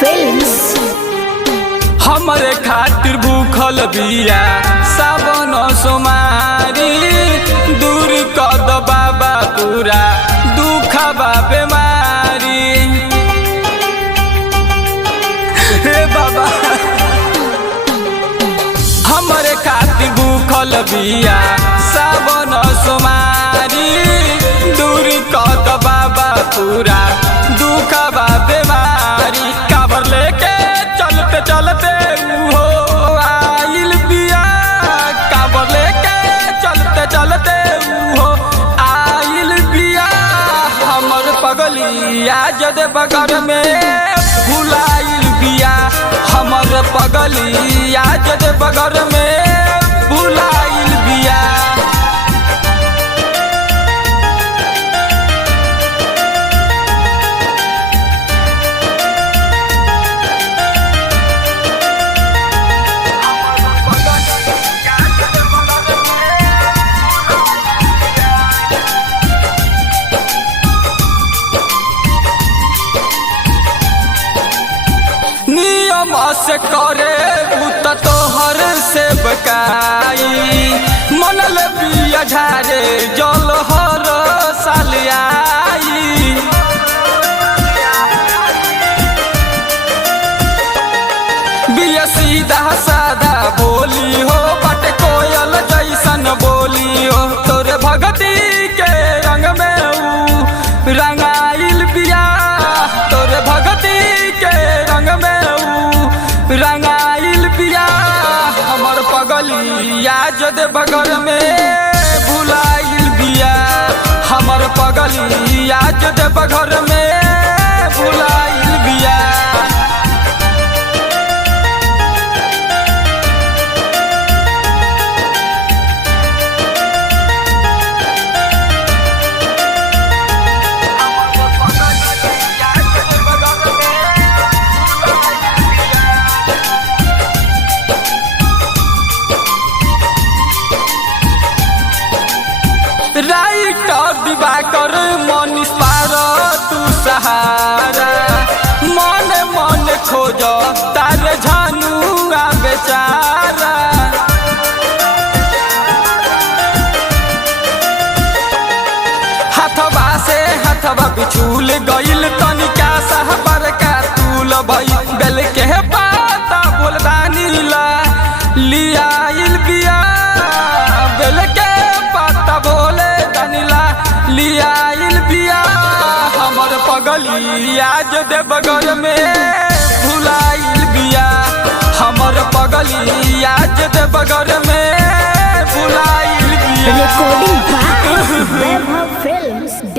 Films. हमरे खातिर भूखल बिया सावन सोमारी, दूर कद बाबा पूरा दुखबा बेमारी। हे बाबा हमरे खातिर भूखल बिया सावन सोमारी, दूर कद बाबा पूरा दुखबा बेमारी। काबर लेके चलते चलते हो आइल बिया, काबर लेके चलते चलते हो आइल बिया। हमर पगली आज दे बगर में भुलाइल बिया, हमर पगली आज दे बगर में भुलाइल बिया। नियम से करे भूत तोहर से बकाई, मनल बिया ढारे जल हर साल आई। बिया सीधा सादा बोली हो बट कोयल जैसन बोली हो, तोरे भगती के रंग में ऊ रंगाइल बिया, तोरे भगती के रंग में रंगाइल बिया। हमर पगली आज दे बगर में भुलाइल बिया, हमर पगली आज दे बगर में भुलाइल बिया। राइटर दिवाकर मनीष पार तू सहारा, मन मन खोज तार झनुआ बेचारा। हथवा से हथवा बिछुल गइल तनिका सहबर का तूल भई, बेल के पाता बोलदानी ला लियाइल बिया, बेल के पाता बोले लियाइल बिया। हमर पगली आज दे बगर में भुलाइल बिया, हमर पगली आज दे बगर में भुलाइल बिया। Recording by Vaibhav films.